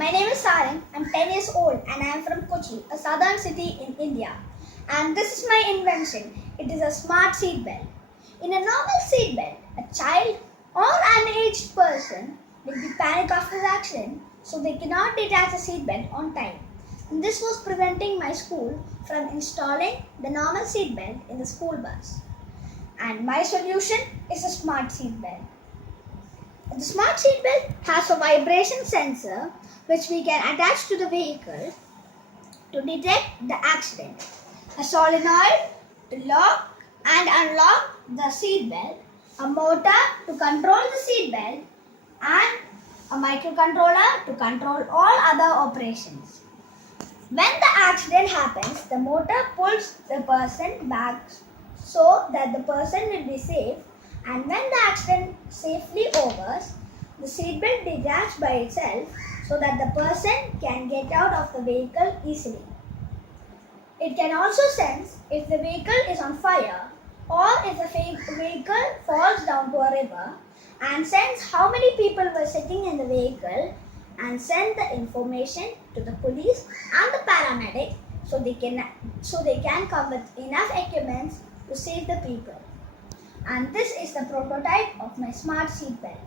My name is Saarang. I'm 10 years old and I am from Kochi, a southern city in India. And this is my invention. It is a smart seat belt. In a normal seat belt, a child or an aged person will be panicked after the accident, so they cannot detach the seat belt on time. And this was preventing my school from installing the normal seat belt in the school bus. And my solution is a smart seat belt. The smart seat belt has a vibration sensor which we can attach to the vehicle to detect the accident. A solenoid to lock and unlock the seat belt, a motor to control the seat belt, and a microcontroller to control all other operations. When the accident happens, the motor pulls the person back so that the person will be safe, and when the accident safely overs, the seatbelt detaches by itself so that the person can get out of the vehicle easily. It can also sense if the vehicle is on fire or if the vehicle falls down to a river, and sense how many people were sitting in the vehicle and send the information to the police and the paramedic so they can come with enough equipment to save the people. And this is the prototype of my smart seat belt.